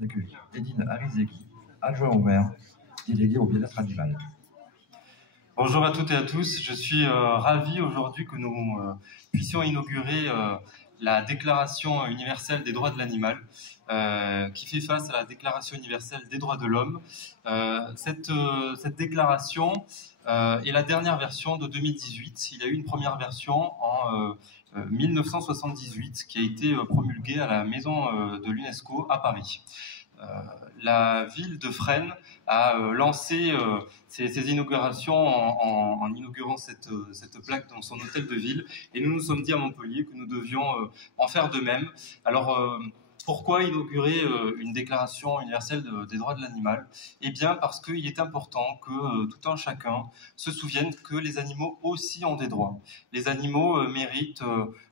J'accueille Edine Arizeki, adjoint au maire, délégué au bien-être animal. Bonjour à toutes et à tous, je suis ravi aujourd'hui que nous puissions inaugurer la Déclaration universelle des droits de l'animal qui fait face à la Déclaration universelle des droits de l'homme. Cette déclaration est la dernière version de 2018. Il y a eu une première version en 1978 qui a été promulguée à la Maison de l'UNESCO à Paris. La ville de Fresnes a lancé ses inaugurations en inaugurant cette plaque dans son hôtel de ville, et nous nous sommes dit à Montpellier que nous devions en faire de même. Alors pourquoi inaugurer une déclaration universelle des droits de l'animal? Eh bien parce qu'il est important que tout un chacun se souvienne que les animaux aussi ont des droits. Les animaux méritent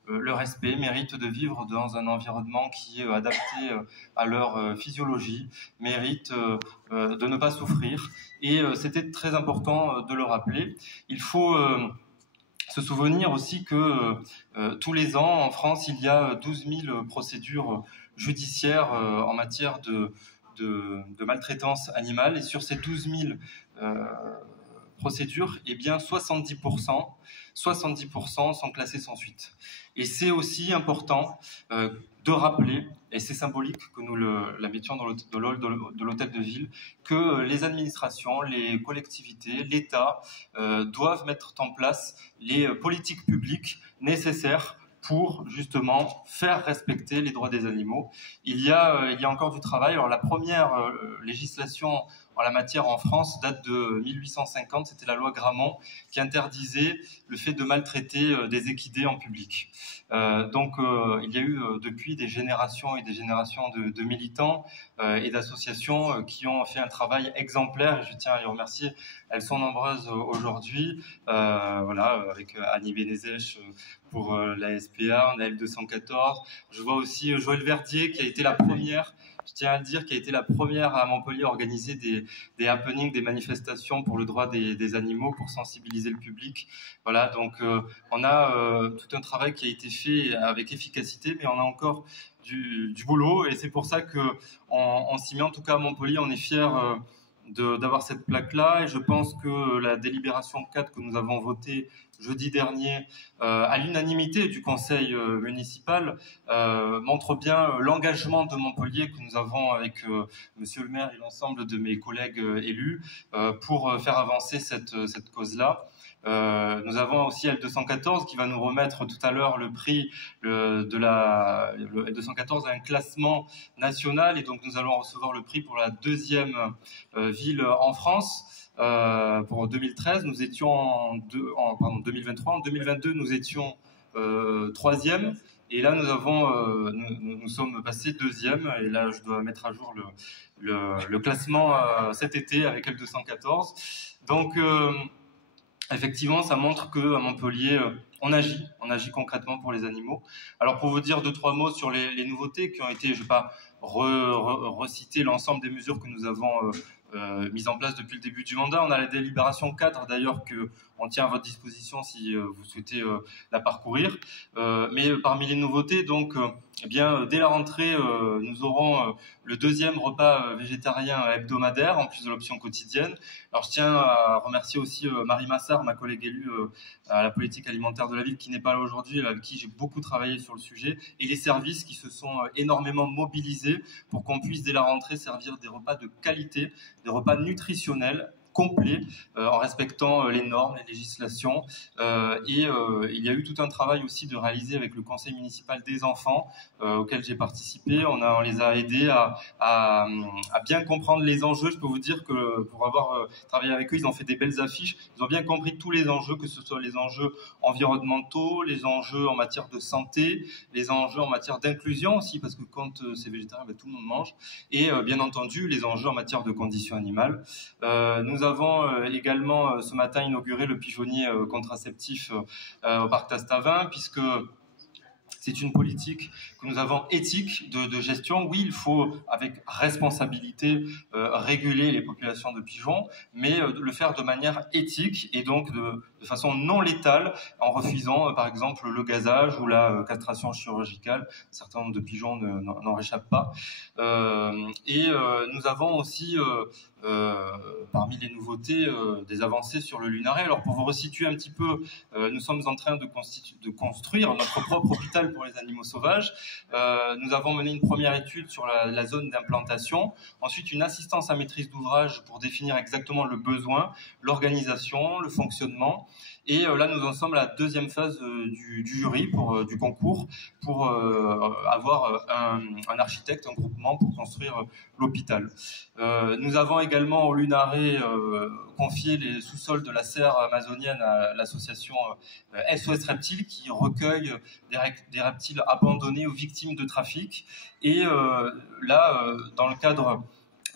le respect, méritent de vivre dans un environnement qui est adapté à leur physiologie, méritent de ne pas souffrir. Et c'était très important de le rappeler. Il faut se souvenir aussi que tous les ans, en France, il y a 12 000 procédures judiciaires en matière de maltraitance animale. Et sur ces 12 000 procédures, eh bien 70% sont classées sans suite. Et c'est aussi important de rappeler, et c'est symbolique que nous la mettions dans de l'hôtel de ville, que les administrations, les collectivités, l'État doivent mettre en place les politiques publiques nécessaires pour justement faire respecter les droits des animaux. Il y a encore du travail. Alors la première législation en la matière en France date de 1850, c'était la loi Grammont qui interdisait le fait de maltraiter des équidés en public. Donc il y a eu depuis des générations et des générations de militants et d'associations qui ont fait un travail exemplaire, et je tiens à les remercier. Elles sont nombreuses aujourd'hui, voilà, avec Annie Benezech pour la SPA, on a L214. Je vois aussi Joëlle Verdier qui a été la première, je tiens à le dire, qui a été la première à Montpellier à organiser des happenings, des manifestations pour le droit des animaux, pour sensibiliser le public. Voilà, donc on a tout un travail qui a été fait avec efficacité, mais on a encore du boulot, et c'est pour ça que on s'y met. En tout cas à Montpellier, on est fiers d'avoir cette plaque-là, et je pense que la délibération 4 que nous avons votée jeudi dernier à l'unanimité du conseil municipal montre bien l'engagement de Montpellier que nous avons avec monsieur le maire et l'ensemble de mes collègues élus pour faire avancer cette cause-là. Nous avons aussi L214 qui va nous remettre tout à l'heure le prix le L214 a un classement national, et donc nous allons recevoir le prix pour la deuxième ville en France. Pour 2013, nous étions en 2023. En 2022, nous étions troisième. Et là, nous sommes passés deuxième. Et là, je dois mettre à jour le classement cet été avec L214. Donc, effectivement, ça montre qu'à Montpellier, on agit concrètement pour les animaux. Alors, pour vous dire 2-3 mots sur les nouveautés qui ont été, je ne vais pas reciter l'ensemble des mesures que nous avons mise en place depuis le début du mandat. On a la délibération 4 d'ailleurs qu'on tient à votre disposition si vous souhaitez la parcourir. Mais parmi les nouveautés, donc, eh bien, dès la rentrée, nous aurons le deuxième repas végétarien hebdomadaire en plus de l'option quotidienne. Alors je tiens à remercier aussi Marie Massard, ma collègue élue à la politique alimentaire de la ville, qui n'est pas là aujourd'hui, avec qui j'ai beaucoup travaillé sur le sujet, et les services qui se sont énormément mobilisés pour qu'on puisse dès la rentrée servir des repas de qualité, des repas nutritionnels complet en respectant les normes, les législations, et il y a eu tout un travail aussi de réaliser avec le conseil municipal des enfants auquel j'ai participé. On les a aidés à bien comprendre les enjeux. Je peux vous dire que pour avoir travaillé avec eux, ils ont fait des belles affiches, ils ont bien compris tous les enjeux, que ce soit les enjeux environnementaux, les enjeux en matière de santé, les enjeux en matière d'inclusion aussi, parce que quand c'est végétarien, tout le monde mange, et bien entendu les enjeux en matière de conditions animales. Nous avons également ce matin inauguré le pigeonnier contraceptif au parc Tastavin, puisque c'est une politique que nous avons éthique de gestion. Oui, il faut, avec responsabilité, réguler les populations de pigeons, mais le faire de manière éthique et donc de façon non létale, en refusant par exemple le gazage ou la castration chirurgicale. Un certain nombre de pigeons n'en réchappent pas. Nous avons aussi parmi les nouveautés des avancées sur le Lunaret. Alors pour vous resituer un petit peu, nous sommes en train de construire notre propre hôpital pour les animaux sauvages. Nous avons mené une première étude sur la zone d'implantation, ensuite une assistance à maîtrise d'ouvrage pour définir exactement le besoin, l'organisation, le fonctionnement. Et là, nous en sommes à la deuxième phase du jury, du concours, pour avoir un architecte, un groupement pour construire l'hôpital. Nous avons également au Lunaret confié les sous-sols de la serre amazonienne à l'association SOS Reptiles, qui recueille des reptiles abandonnés ou victimes de trafic. Et là, dans le cadre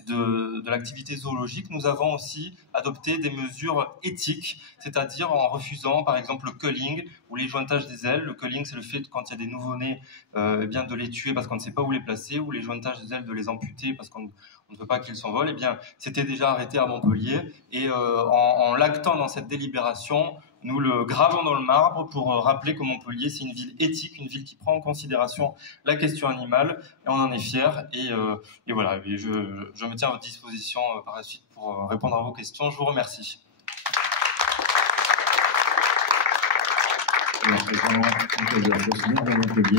de l'activité zoologique, nous avons aussi adopté des mesures éthiques, c'est-à-dire en refusant par exemple le culling ou les jointages des ailes. Le culling, c'est le fait, quand il y a des nouveau-nés, eh bien de les tuer parce qu'on ne sait pas où les placer, ou les jointages des ailes de les amputer parce qu'on ne veut pas qu'ils s'envolent. Eh bien, c'était déjà arrêté à Montpellier, et en l'actant dans cette délibération, nous le gravons dans le marbre pour rappeler que Montpellier, c'est une ville éthique, une ville qui prend en considération la question animale, et on en est fiers. Et voilà, et je me tiens à votre disposition par la suite pour répondre à vos questions. Je vous remercie. Alors, c'est vraiment un plaisir. Je suis né à Montpellier.